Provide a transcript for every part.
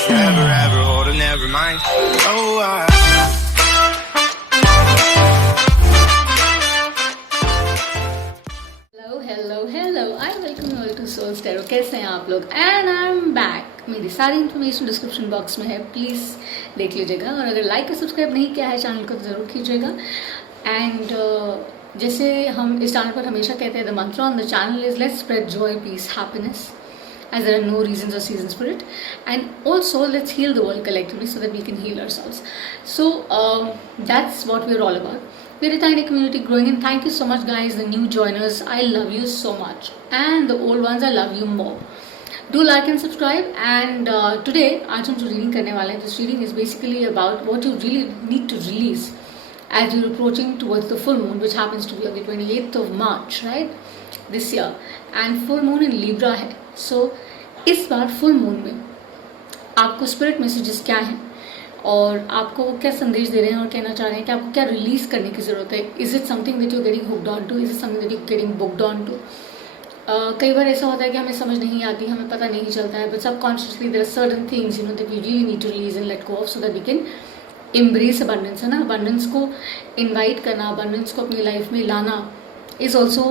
last forever, ever, hold or never mind. Oh, hello I welcome you all to Souls Tarot. कैसे हैं आप लोग? And I am back. मेरी सारी information description box में है, प्लीज़ देख लीजिएगा। और अगर लाइक और सब्सक्राइब नहीं किया है चैनल को तो ज़रूर कीजिएगा। एंड जैसे हम इस चैनल पर हमेशा कहते हैं, the mantra on the channel is let's spread joy, peace, happiness, as there are no reasons or seasons for it, and also let's heal the world collectively so that we can heal ourselves. So that's what we're all about. We're a tiny community growing, and thank you so much guys, the new joiners. I love you so much, and the old ones, I love you more. Do like and subscribe. And today आज हम जो reading करने वाले हैं, this reading is basically about what you really need to release as you're approaching towards the full moon, which happens to be on the 28th of March, right, this year. And full moon in Libra है. So इस बार full moon में आपको spirit messages क्या हैं और आपको वो क्या संदेश दे रहे हैं और कहना चाह रहे हैं कि आपको क्या रिलीज करने की जरूरत है. Is it something that you getting hooked on to? Is it something that you getting booked on to? कई बार ऐसा होता है कि हमें समझ नहीं आती, हमें पता नहीं चलता है, but subconsciously there are certain things you know that we really need to release and let go of so that we can embrace abundance. है ना, अबंडेंस को इन्वाइट करना, अबंडेंस को अपनी लाइफ में लाना is also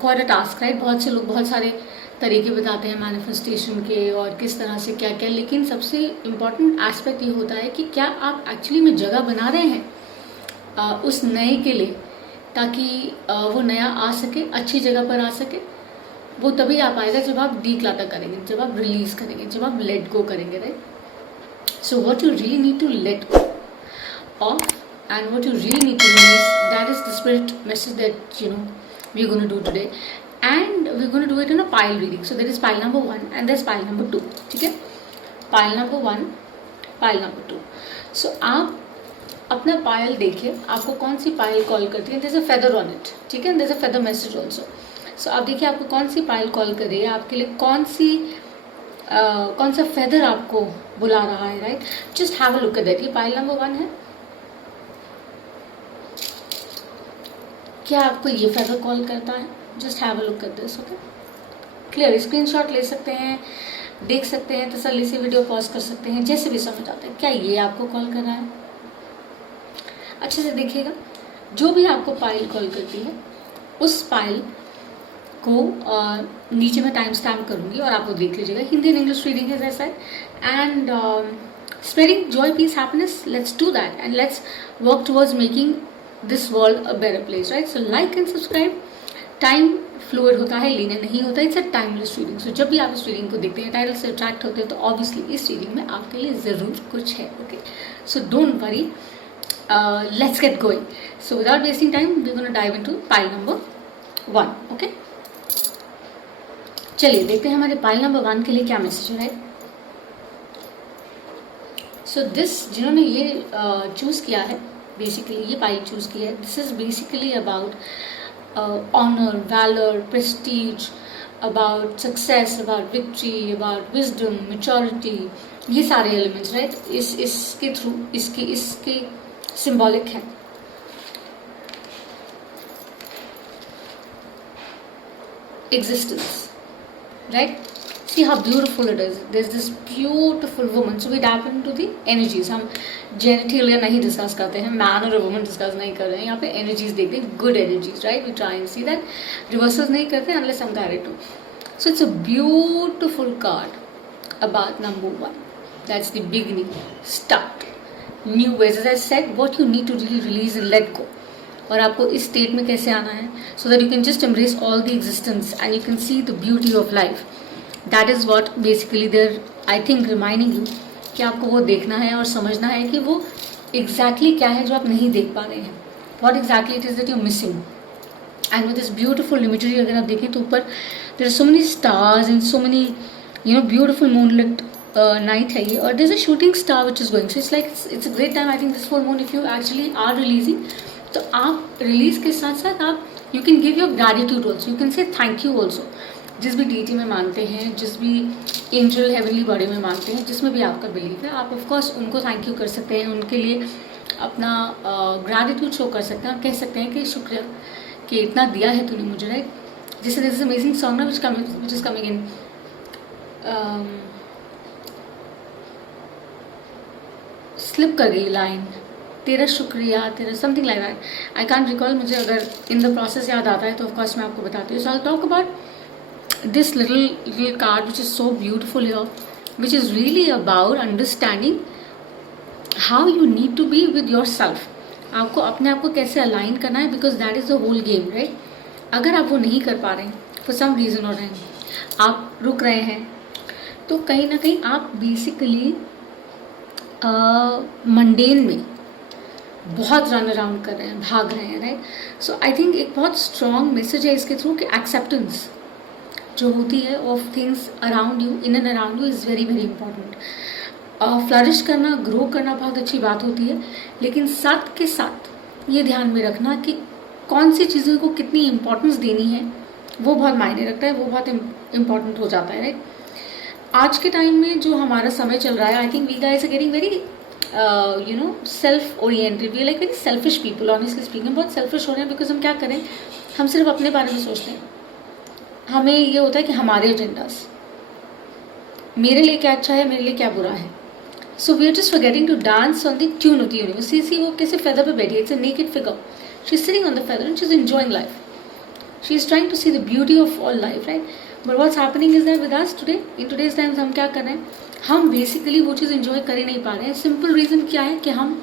quite a task, right. बहुत से लोग बहुत सारे तरीके बताते हैं मैनिफेस्टेशन के और किस तरह से क्या क्या, लेकिन सबसे इम्पॉर्टेंट एस्पेक्ट ये होता है कि क्या आप एक्चुअली में जगह बना रहे हैं उस नए के लिए, ताकि वो नया आ सके, अच्छी जगह पर आ सके. वो तभी आ पाएगा जब आप डीक्लटर करेंगे, जब आप रिलीज करेंगे, जब आप लेट गो करेंगे, right. So what you really need to let go of and what you really need to release, that is the spirit message that you know we're going to do today. And we're going to do it in a pile reading. So there is pile number 1 and there's pile number 2. ठीक है, pile number 1, pile number 2. So आप अपना पायल देखिए, आपको कौन सी पायल call करती है. there's a feather on it, ठीक है, there's a feather message also. So आप देखिए आपको कौन सी पायल कॉल कर रही है, आपके लिए कौन सा फेदर आपको बुला रहा है, right. Just have a look at that. ये पायल नंबर 1 है. क्या आपको ये फेदर कॉल करता है? Just have a look at this. Okay, clear. Screenshot ले सकते हैं, देख सकते हैं, तसल्ली से वीडियो पॉज कर सकते हैं, जैसे भी समझ आता है. क्या ये आपको कॉल कर रहा है? अच्छे से देखिएगा. जो भी आपको पायल कॉल करती है उस पायल को नीचे में टाइम स्टैम्प करूंगी और आप वो देख लीजिएगा. हिंदी एंड इंग्लिश रीडिंग है जैसा है. And spreading joy, peace, happiness, let's do that and let's work towards making this world a better place, right. So like and subscribe. Time fluid होता है, लीनियर नहीं होता. It's a timeless reading. So जब भी आप इस reading को देखते हैं, टाइटल से अट्रैक्ट होते हैं, तो ऑब्वियसली इस रीडिंग में आपके लिए ज़रूर कुछ है. Okay, so don't worry, let's get going. So without wasting time we gonna dive into pile number 1. Okay, चलिए देखते हैं हमारे पाइल नंबर 1 के लिए क्या मैसेज है. सो दिस, जिन्होंने ये चूज़ किया है, बेसिकली ये पाइल चूज़ किया है, this is basically about honor, valor, prestige, about success, about victory, about wisdom, maturity. ये सारे एलिमेंट्स, राइट, इसके थ्रू इसके सिंबॉलिक है. Existence, right? See how beautiful it is. There's this beautiful woman. So we dive into the energies. हम genitalia नहीं discuss करते हैं, man और वुमन डिस्कस नहीं कर रहे हैं. यहाँ पे एनर्जीज देखते हैं, good energies, right. We try and see that. Reversals नहीं करते अनलेस हम डायरेक्ट हो. So it's a beautiful card about number 1. That's the beginning, start, new ways. As I said, what you need to really release and let go. और आपको इस state में कैसे आना है, so that you can just embrace all the existence and you can see the beauty of life. That is what basically there, I think, reminding you कि आपको वो देखना है और समझना है कि वो एग्जैक्टली क्या है जो आप नहीं देख पा रहे हैं. What exactly it is that you missing. And with this beautiful imagery अगर आप देखें तो ऊपर there are so many stars and so many you know beautiful moonlit night है ये, और there is a shooting star which is going. So it's like it's a great time. I think this full moon, if you actually are releasing, तो आप release के साथ साथ आप you can give your gratitude also, you can say thank you also. जिस भी DT में मानते हैं, जिस भी एंजल हेवनली बॉडी में मानते हैं, जिसमें भी आपका बिलीव है, आप ऑफकोर्स उनको थैंक यू कर सकते हैं, उनके लिए अपना ग्रैटिट्यूड शो कर सकते हैं. आप कह सकते हैं कि शुक्रिया कि इतना दिया है तूने मुझे, राइट. जैसे दिस इज अमेजिंग सॉन्ग ना which is coming in slip कर गई लाइन, तेरा शुक्रिया, तेरा something like that, I can't recall, मुझे अगर इन द प्रोसेस याद आता है तो ऑफकोर्स मैं आपको बताती हूँ. So I talk about this little card which is so beautiful here, which is really about understanding how you need to be with your self. आपको अपने आप को कैसे अलाइन करना है, because that is the whole game, right. अगर आप वो नहीं कर पा रहे हैं फॉर सम रीज़न और आप रुक रहे हैं, तो कहीं ना कहीं आप बेसिकली मंडेन में बहुत रन अराउंड कर रहे हैं, भाग रहे हैं, राइट. सो आई थिंक एक बहुत स्ट्रॉन्ग मैसेज है इसके थ्रू कि एक्सेप्टेंस जो होती है of things around you, in and around you, is very very important. Flourish करना, ग्रो करना बहुत अच्छी बात होती है, लेकिन साथ के साथ ये ध्यान में रखना कि कौन सी चीज़ों को कितनी इम्पोर्टेंस देनी है, वो बहुत मायने रखता है, वो बहुत इम्पोर्टेंट हो जाता है, राइट. आज के टाइम में जो हमारा समय चल रहा है, I think we guys are getting very self oriented, we like very selfish people. Honestly speaking बहुत सेल्फिश हो रहे हैं, बिकॉज हम क्या करें, हम सिर्फ अपने बारे में सोचते हैं. हमें ये होता है कि हमारे एजेंडास, मेरे लिए क्या अच्छा है, मेरे लिए क्या बुरा है. So we are just forgetting to dance on the tune of the universe. See वो कैसे फेदर पे बैठी है, it's a naked figure, she is sitting on the feather and she is enjoying life, she is trying to see the beauty of all life, right. But what's happening is that with us today, in today's times हम क्या कर रहे हैं, हम basically वो चीज़ enjoy कर ही नहीं पा रहे हैं. सिंपल रीज़न क्या है कि हम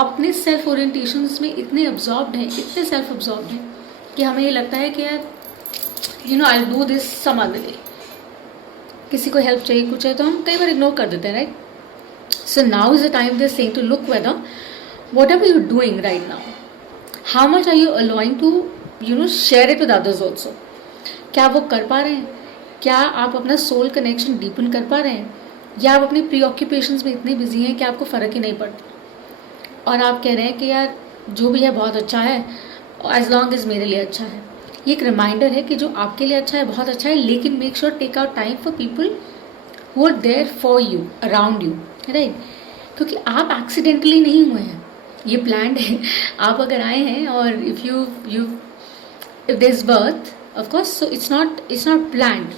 अपने सेल्फ ओरिएंटेशंस में इतने अब्जॉर्ब्ड हैं, इतने सेल्फ अब्जॉर्ब्ड हैं कि हमें ये लगता है कि यार I do this some other day. किसी को हेल्प चाहिए, कुछ है, तो हम कई बार इग्नोर कर देते हैं, right. So now is the time they're saying to look whether whatever you're doing right now, how much are you allowing to share it with others also. क्या वो कर पा रहे हैं, क्या आप अपना सोल कनेक्शन डीपन कर पा रहे हैं, या आप अपनी प्री ऑक्यूपेशंस में इतने बिजी हैं कि आपको फ़र्क ही नहीं पड़ता और आप कह रहे हैं कि यार जो भी है बहुत अच्छा है, एज लॉन्ग एज मेरे लिए अच्छा है. ये एक रिमाइंडर है कि जो आपके लिए अच्छा है बहुत अच्छा है, लेकिन make sure take out time for people who are there for you, around you, right. क्योंकि आप एक्सीडेंटली नहीं हुए हैं, ये प्लान्ड है. आप अगर आए हैं और if there is birth, of course, so it's not planned.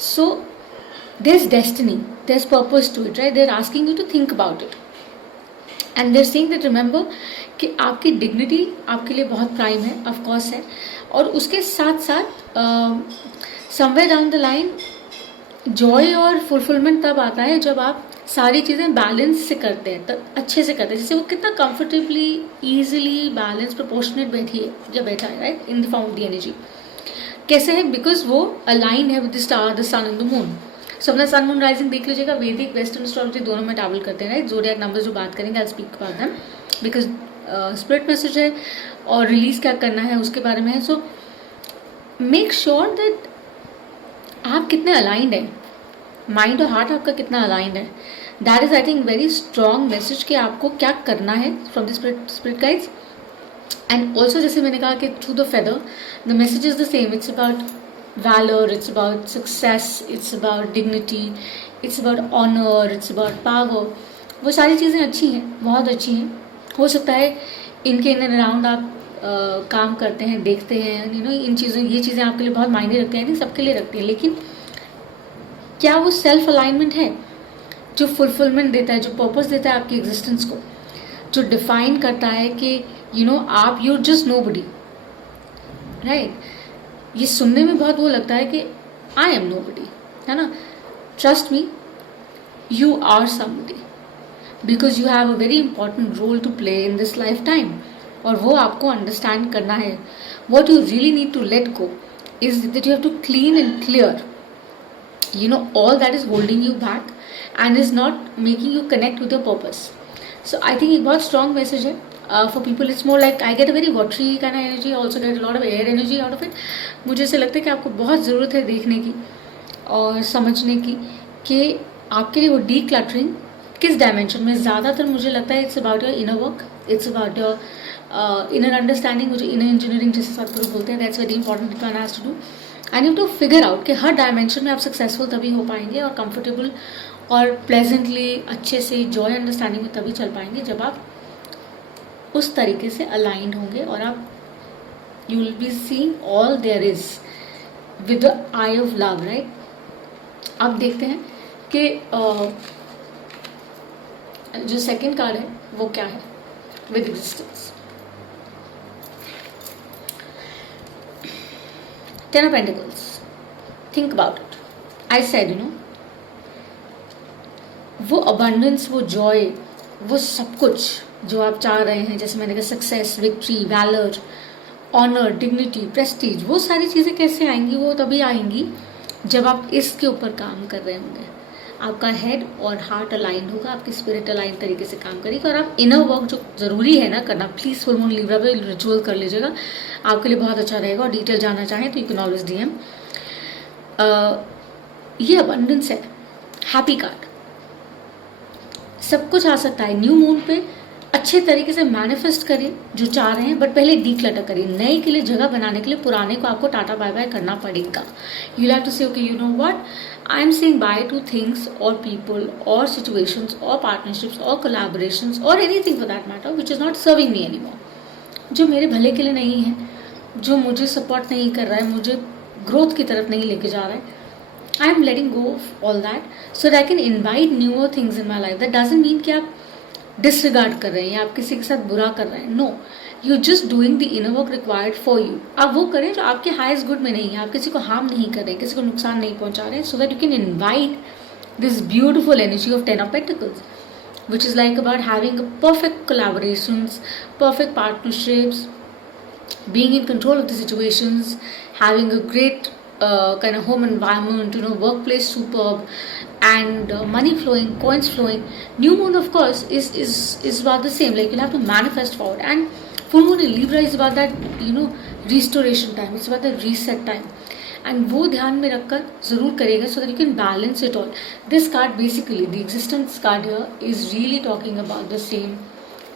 So there is destiny, there is purpose to it, right. They're asking you to think about it and they're saying that remember कि आपकी dignity आपके लिए बहुत prime है, of course है. और उसके साथ साथ somewhere down the line Joy और फुलफिलमेंट तब आता है जब आप सारी चीज़ें बैलेंस से करते हैं, तब अच्छे से करते हैं. जैसे वो कितना कंफर्टेबली, ईजिली, बैलेंस, प्रोपोर्शनेट बैठी है, जब बैठा है, right, in the form of the energy. कैसे है, बिकॉज वो अलाइन है with the star, the sun and the moon. So अपना सन मून राइजिंग देख लीजिएगा. वैदिक, वेस्टर्न एस्ट्रोलॉजी दोनों में ट्रैवल करते हैं, राइट. ज़ोडिएक नंबर जो बात करेंगे, I speak about them, because spirit message है और रिलीज क्या करना है उसके बारे में है. सो मेक श्योर दैट आप कितने अलाइंड हैं, माइंड और हार्ट आपका कितना अलाइंड है. That is I think very strong message कि आपको क्या करना है from the spirit guides. And also जैसे मैंने कहा कि through the feather the message is the same. It's about valour, it's about success, it's about dignity, it's about honour, it's about power. वो सारी चीज़ें अच्छी हैं, बहुत अच्छी हैं. हो सकता है इनके इन एंड अराउंड आप काम करते हैं, देखते हैं, इन चीज़ों, ये चीज़ें आपके लिए बहुत मायने रखते हैं, नहीं सबके लिए रखती हैं, लेकिन क्या वो सेल्फ अलाइनमेंट है जो फुलफिलमेंट देता है, जो पर्पस देता है आपकी एग्जिस्टेंस को, जो डिफाइन करता है कि आप यूर जस्ट नोबडी, राइट. ये सुनने में बहुत वो लगता है कि आई एम नोबडी, है ना. Trust me, you are somebody, because you have a very important role to play in this lifetime. और वो आपको अंडरस्टैंड करना है. What you really need to let go is that you have to clean and clear all that is holding you back and is not making you connect with your purpose. So I think एक बहुत strong message है for people. It's more like I get a very watery kind of energy, also get a lot of air energy out of it. मुझे ऐसे लगता है कि आपको बहुत ज़रूरत है देखने की और समझने की कि आपके लिए वो decluttering किस डायमेंशन में. ज़्यादातर मुझे लगता है it's about your inner work, it's about your inner understanding, मुझे इनर इंजीनियरिंग जिसे सतगुरु बोलते हैं. That's very important one has to do. And you to figure out कि हर डायमेंशन में आप सक्सेसफुल तभी हो पाएंगे और कंफर्टेबल और प्लेजेंटली, अच्छे से, जॉय अंडरस्टैंडिंग में तभी चल पाएंगे जब आप उस तरीके से अलाइंड होंगे और आप you will be seeing all there is with the eye of love, right. अब देखते हैं कि जो सेकंड कार्ड है वो क्या है? With existence. 10 of Pentacles. Think about it. I said, वो abundance, वो joy, वो सब कुछ जो आप चाह रहे हैं, जैसे मैंने कहा success, victory, valour, honour, dignity, prestige, वो सारी चीज़ें कैसे आएंगी? वो तभी आएंगी जब आप इसके ऊपर काम कर रहे होंगे। आपका हेड और हार्ट अलाइन होगा, आपकी स्पिरिट अलाइन तरीके से काम करेगी, और आप इनर वर्क जो ज़रूरी है ना करना, प्लीज़ फुल मून लिब्रा पे रिचुअल कर लीजिएगा, आपके लिए बहुत अच्छा रहेगा। और डिटेल जानना चाहें तो यू कैन ऑलवेज DM। ये अबंडेंस है, हैप्पी कार्ड, सब कुछ आ सकता है। न्यू मून पे अच्छे तरीके से मैनिफेस्ट करिए जो चाह रहे हैं, बट पहले डीक्लटर करिए। नए के लिए जगह बनाने के लिए पुराने को आपको टाटा बाय बाय करना पड़ेगा। यू हैव टू से okay, you know what, I am saying by two things और पीपल और सिचुएशंस और पार्टनरशिप्स और कोलैबोरेशंस और anything for that matter which is not serving me anymore, जो मेरे भले के लिए नहीं है, जो मुझे सपोर्ट नहीं कर रहा है, मुझे ग्रोथ की तरफ नहीं लेके जा रहा है। I am letting go of all that so that I can invite newer things in my life. That doesn't mean कि आप डिसरिगार्ड कर रहे हैं या आप किसी के साथ बुरा कर रहे हैं। No, you just doing the inner work required for you. आप वो करें जो आपके हाईएस्ट गुड में नहीं है, आप किसी को हार्म नहीं कर रहे हैं, किसी को नुकसान नहीं पहुंचा रहे हैं, सो that you can invite this beautiful energy of 10 of Pentacles, which is like about having a perfect collaborations, perfect partnerships, being in control of the situations, having a great kind of home environment, workplace superb, and money flowing, coins flowing. New moon, of course, is about the same. Like, you'll have to manifest forward. And full moon in Libra is about that, restoration time. It's about the reset time. And वो ध्यान में रखकर ज़रूर करेगा so that you can balance it all. This card, basically, the existence card here is really talking about the same.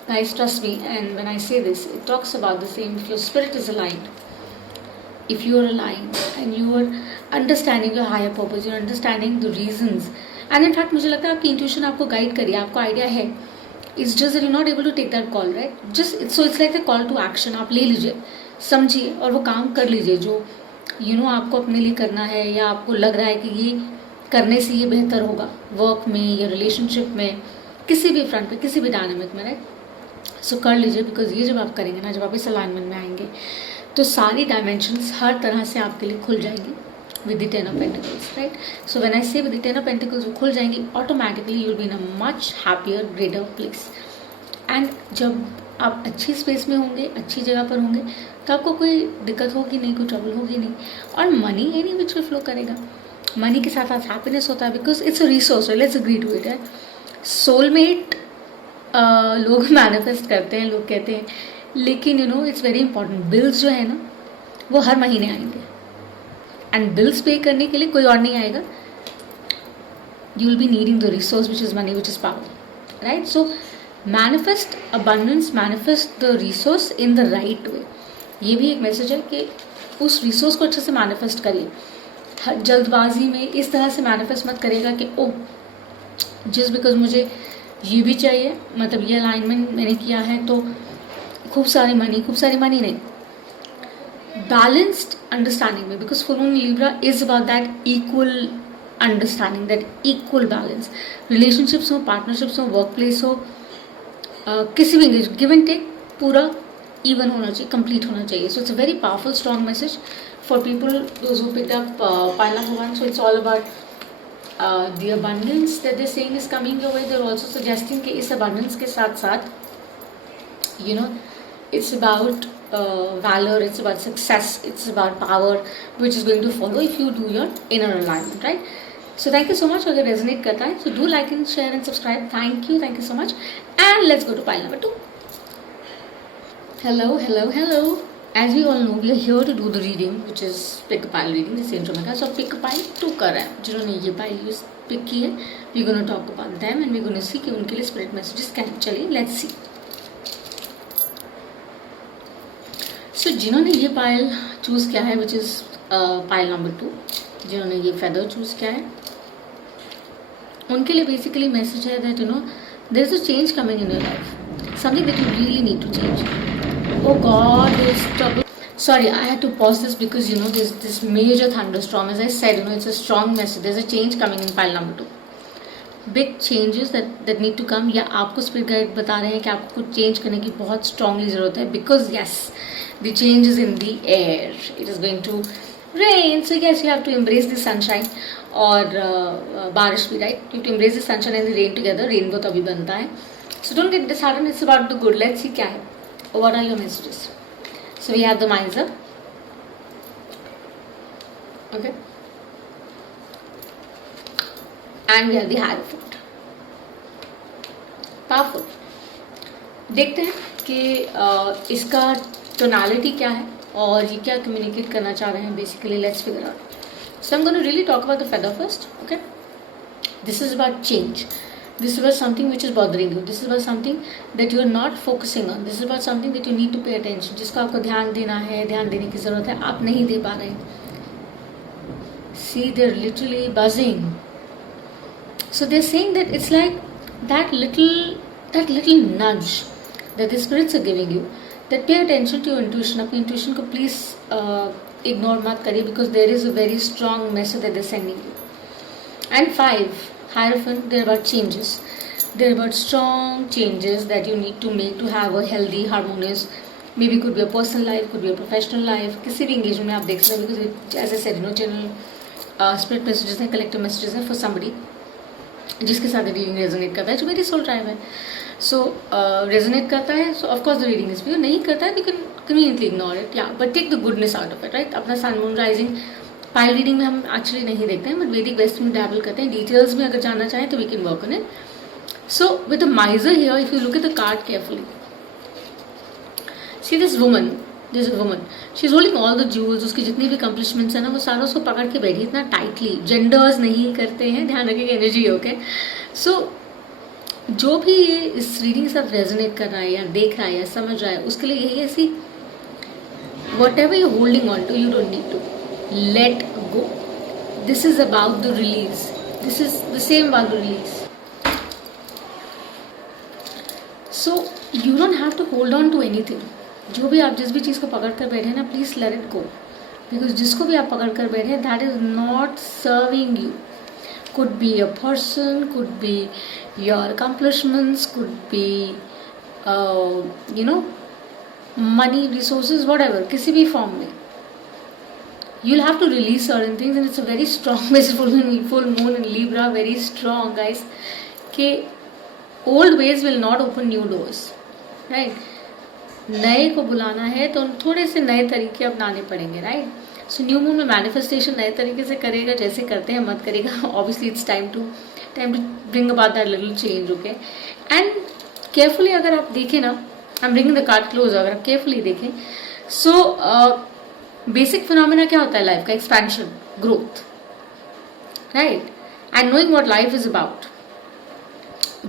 Guys, trust me, and when I say this, it talks about the same. If your spirit is aligned, if you are aligned and you are understanding your higher purpose, you are understanding the reasons, and in fact मुझे लगता है आपकी intuition आपको guide करिए, आपको idea है, it's just that you're not able to take that call, right? So it's like a call to action. आप ले लीजिए, समझिए और वो काम कर लीजिए जो आपको अपने लिए करना है, या आपको लग रहा है कि ये करने से ये बेहतर होगा वर्क में या रिलेशनशिप में, किसी भी फ्रंट पे, किसी भी डायनामिक में, राइट? सो कर लीजिए, बिकॉज ये जब आप करेंगे ना, जब आप इस अलाइनमेंट में आएंगे तो सारी डायमेंशंस हर तरह से आपके लिए खुल जाएंगी with the 10 of Pentacles, right? So when I से विद द 10 of Pentacles वो खुल जाएंगी, automatically you will be in a much happier, greater place. And जब आप अच्छी स्पेस में होंगे, अच्छी जगह पर होंगे, तो आपको कोई दिक्कत होगी नहीं, कोई ट्रबल होगी नहीं, और money any which way flow करेगा। मनी के साथ साथ हैप्पीनेस होता है, because it's a resource, let's agree to it, है। सोलमेट लोग मैनिफेस्ट करते हैं, लोग कहते हैं, लेकिन इट्स वेरी इंपॉर्टेंट। बिल्स जो है ना, वो हर महीने आएंगे, एंड बिल्स पे करने के लिए कोई और नहीं आएगा। You will be needing the resource which is money, which is power, right? So manifest abundance, manifest the resource in the right way. ये भी एक मैसेज है कि उस रिसोर्स को अच्छे से मैनिफेस्ट करिए। जल्दबाजी में इस तरह से मैनिफेस्ट मत करिएगा कि ओ जस्ट बिकॉज मुझे ये भी चाहिए, मतलब ये अलाइनमेंट मैंने किया है तो खूब सारी मनी नहीं। बैलेंस्ड अंडरस्टैंडिंग में, because full moon Libra is about that equal understanding, that equal balance. Relationships हो, पार्टनरशिप्स हो, वर्क प्लेस हो, किसी भी इंगेज, गिव एंड टेक पूरा इवन होना चाहिए, कंप्लीट होना चाहिए। सो it's a very powerful strong message for people those who picked up pile number 1. So it's all about the abundance that they're saying is coming your way. They're also suggesting कि इस abundance के साथ साथ it's about valor, it's about success, it's about power which is going to follow if you do your inner alignment, right? So thank you so much. अगर resonate करता है so do like and share and subscribe. Thank you so much, and let's go to pile number 2. Hello. As we all know, we are here to do the reading, which is pick a pile reading, the same Jamaica. So pick a pile 2 कर रहे हैं, जिन्होंने ये pile pick की है, we're going to talk about them and we're going to see कि उनके लिए spirit messages क्या हैं. चलिए let's see. So जिन्होंने ये pile choose किया है, which is pile number 2, जिन्होंने ये feather choose किया है, उनके लिए basically message है that there is a change coming in your life, something that you really need to change. Oh God, there's trouble. Sorry, I had to pause this because there's this major thunderstorm. As I said, it's a strong message. There's a change coming in pile number 2. Big changes that need to come, या आपको spirit guide बता रहे हैं कि आपको कुछ change करने की बहुत स्ट्रांगली ज़रूरत है, because yes the change is in the air, it is going to rain, so yes you have to embrace the sunshine, और बारिश भी, right, you to embrace the sunshine and the rain together, rainbow तभी बनता है. So don't get disheartened, it's about the good. Let's see क्या है, what are your messages. So we have the miser, okay, and we have the Hierophant. Powerful. देखते हैं कि इसका tonality क्या है और ये क्या कम्युनिकेट करना चाह रहे हैं. Basically let's figure out. So I am going to really talk about the feather first. Okay, this is about change. This is about something which is bothering you. This is about something that you are not focusing on. This is about something that you need to pay attention. जिसको आपको ध्यान देना है, ध्यान देने की ज़रूरत है, आप नहीं दे पा रहे हैं. See, they're literally buzzing. So they're saying that it's like that little nudge that the spirits are giving you. That pay attention to your intuition. अपनी intuition को please ignore मत करिए, because there is a very strong message that they're sending you. And 5, Hierophant, they're about changes. They're about strong changes that you need to make to have a healthy, harmonious, maybe could be a personal life, could be a professional life. किसी भी engagement में आप देख सकते हैं, because as I said, general spirit messages हैं, collective messages हैं for somebody जिसके साथ रीडिंग रेजोनेट करता है, जो मेरी सोल ट्राइब है. सो रेजोनेट करता है, so of course the reading is pure. नहीं करता है, you can conveniently ignore it, या but take the goodness out of it, right. अपना sun moon rising pile reading में हम एक्चुअली नहीं देखते हैं, बट वैदिक वेस्ट में डैबल करते हैं. डिटेल्स में अगर जानना चाहें तो we can work on it. So with the miser here, if you look at the card carefully, see this woman, this woman, she is holding all the jewels. उसकी जितनी भी अकम्पलिशमेंट्स हैं ना, वो सारा उसको पकड़ के बैठी इतना टाइटली. जेंडर्स नहीं करते हैं, ध्यान रखिएगा, एनर्जी. ओके, सो जो भी ये इस रीडिंग के साथ रेजोनेट कर रहा है या देख रहा है या समझ रहा है, उसके लिए यही ऐसी whatever you holding on to, you don't need to let go. This is about the release. This is the same about the release. So you don't have to hold on to anything. जो भी आप जिस भी चीज़ को पकड़ कर बैठे हैं ना, please let it go. Because जिसको भी आप पकड़ कर बैठे हैं, that is not serving you. Could be a person, could be your accomplishments, could be money, resources, whatever, किसी भी फॉर्म में. You'll have to release certain things, and it's a very strong message. Full moon in Libra, very strong, guys. कि old ways will not open new doors, right? नए को बुलाना है तो थोड़े से नए तरीके अपनाने पड़ेंगे, right? So न्यू मून में मैनिफेस्टेशन नए तरीके से करेगा, जैसे करते हैं मत करेगा. Obviously it's time to bring about that little change, okay? And carefully अगर आप देखें ना, I'm bringing the card closer. अगर आप carefully देखें, so बेसिक फिनोमेना क्या होता है लाइफ का? Expansion, growth, right, and knowing what life is about.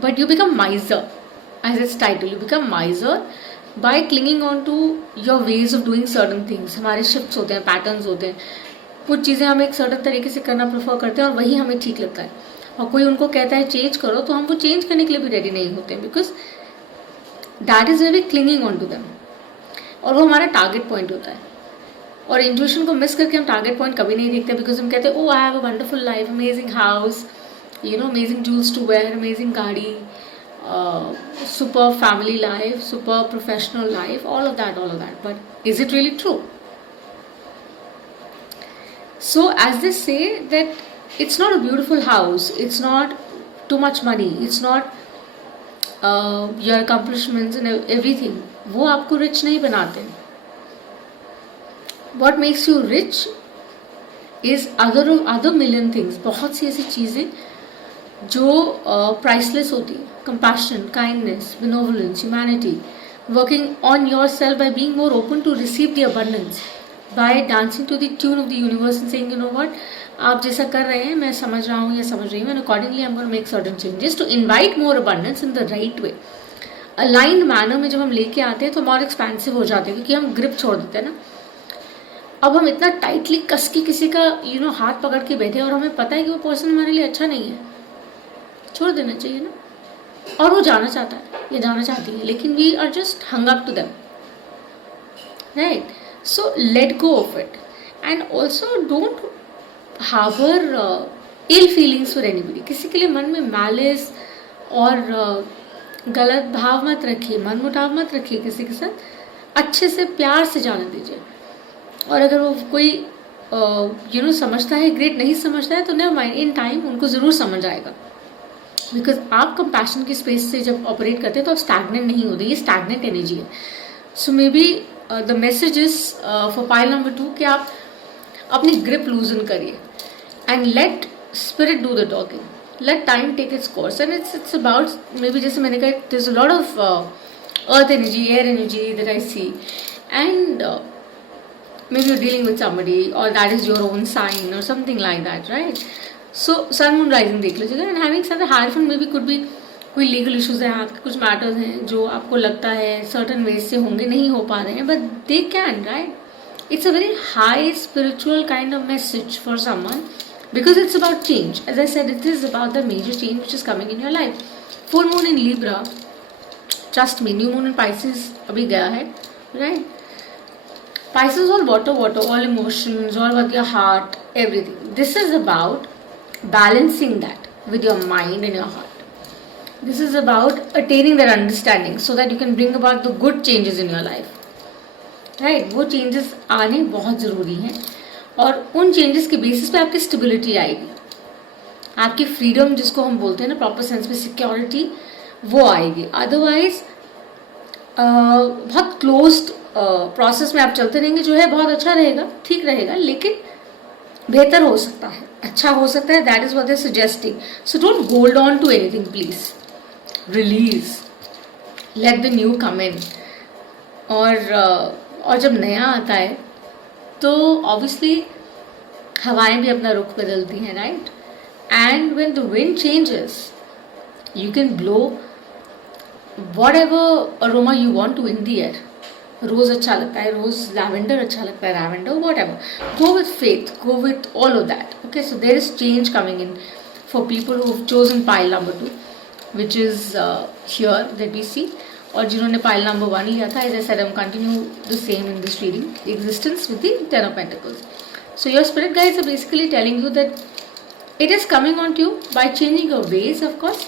But you become miser, as its title, you become miser by clinging on to your ways of doing certain things. हमारे shifts होते हैं, patterns होते हैं, कुछ चीज़ें हम एक certain तरीके से करना प्रेफर करते हैं और वही हमें ठीक लगता है. और कोई उनको कहता है चेंज करो, तो हम वो चेंज करने के लिए भी रेडी नहीं होते हैं, because that is very clinging on to them, और वो हमारा टारगेट पॉइंट होता है. और इंट्यूशन को मिस करके हम टारगेट पॉइंट कभी नहीं देखते, बिकॉज हम कहते हैं, oh I have a wonderful life, amazing house, amazing jewels to wear, amazing गाड़ी, super family life, super professional life, all of that. But is it really true? So as they say that it's not a beautiful house, it's not too much money, it's not your accomplishments and everything. वो आपको rich नहीं बनाते. What makes you rich is other million things. बहुत सी ऐसी चीज़ें जो priceless होती है. Compassion, kindness, benevolence, humanity. Working on yourself by being more open to receive the abundance. By dancing to the tune of the universe and saying, you know what, आप जैसा कर रहे हैं मैं समझ रहा हूँ या समझ रही हूँ, and accordingly I'm going to make certain changes to invite more abundance in the right way. Aligned manner में जब हम लेके आते हैं तो हम और expansive हो जाते हैं, क्योंकि हम grip छोड़ देते हैं ना. अब हम इतना टाइटली कस के किसी का हाथ पकड़ के बैठे और हमें पता है कि वो पर्सन हमारे लिए अच्छा नहीं है, छोड़ देना चाहिए ना. और वो जाना चाहता है या जाना चाहती है, लेकिन we are just hung up to them, right. So let go of it, and also don't harbour ill feelings for anybody. किसी के लिए मन में मैलिस और गलत भाव मत रखिए, मनमुटाव मत रखिए किसी के साथ, अच्छे से प्यार से जाने दीजिए। और अगर वो कोई समझता है ग्रेट, नहीं समझता है तो नेवर माइंड, इन टाइम उनको ज़रूर समझ आएगा। बिकॉज आप कंपैशन की स्पेस से जब ऑपरेट करते हैं तो आप स्टैग्नेंट नहीं होते, ये स्टैग्नेंट एनर्जी है। So may be the message is for pile number 2 कि आप अपनी ग्रिप लूजन करिए and let spirit do the talking, let time take its course, and it's about, maybe जैसे मैंने कहा, there's a lot of earth energy, air energy that I see, and maybe you're dealing with somebody or that is your own sign or something like that, right? So sun moon rising देख लीजिएगा, and having said that, hierophant maybe could be कोई legal issues हैं, आपके कुछ matters हैं जो आपको लगता है सर्टन वेज से होंगे, नहीं हो पा रहे हैं, but they can, right? It's a very high spiritual kind of message for someone, because it's about change. As I said, it is about the major change which is coming in your life. Full moon in Libra, trust me. New moon in Pisces abhi gaya hai, right? Pisces all water, all emotions, all about your heart, everything. This is about balancing that with your mind and your heart. This is about attaining that understanding so that you can bring about the good changes in your life, right? वो changes आने बहुत ज़रूरी हैं, और उन changes के basis पे आपकी स्टेबिलिटी आएगी, आपकी फ्रीडम जिसको हम बोलते हैं ना प्रॉपर सेंस में, सिक्योरिटी, वो आएगी। अदरवाइज बहुत क्लोज्ड प्रोसेस में आप चलते रहेंगे, जो है बहुत अच्छा रहेगा, ठीक रहेगा, लेकिन बेहतर हो सकता है, अच्छा हो सकता है, that is what they are suggesting. So don't hold on to anything, please release, let the new come in. और जब नया आता है तो ऑब्वियसली हवाएं भी अपना रुख बदलती हैं, right? And when the wind changes you can blow whatever aroma you want to in the air. Rose अच्छा लगता है, रोज लैवेंडर अच्छा लगता है, lavender, whatever, go with faith, go with all of that, okay? So there is change coming in for people who have chosen pile number 2 which is here that we see. और जिन्होंने pile number 1 लिया था, as I said, I am continue the same in this reading, existence with the 10 of Pentacles. So your spirit guides are basically telling you that it is coming on to you by changing your ways, of course.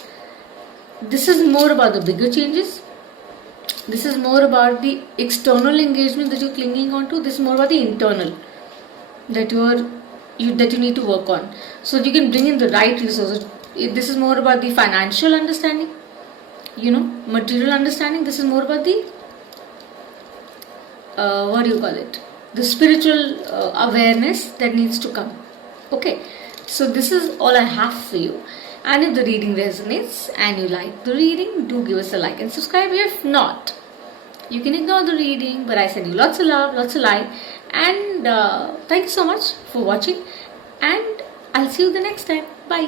This is more about the bigger changes. This is more about the external engagement that you're clinging on to. This is more about the internal that you need to work on, so that you can bring in the right resources. This is more about the financial understanding, material understanding. This is more about the what do you call it, the spiritual awareness that needs to come, okay? So this is all I have for you, and if the reading resonates and you like the reading, do give us a like and subscribe. If not, you can ignore the reading, but I send you lots of love, lots of light, and thank you so much for watching, and I'll see you the next time. Bye.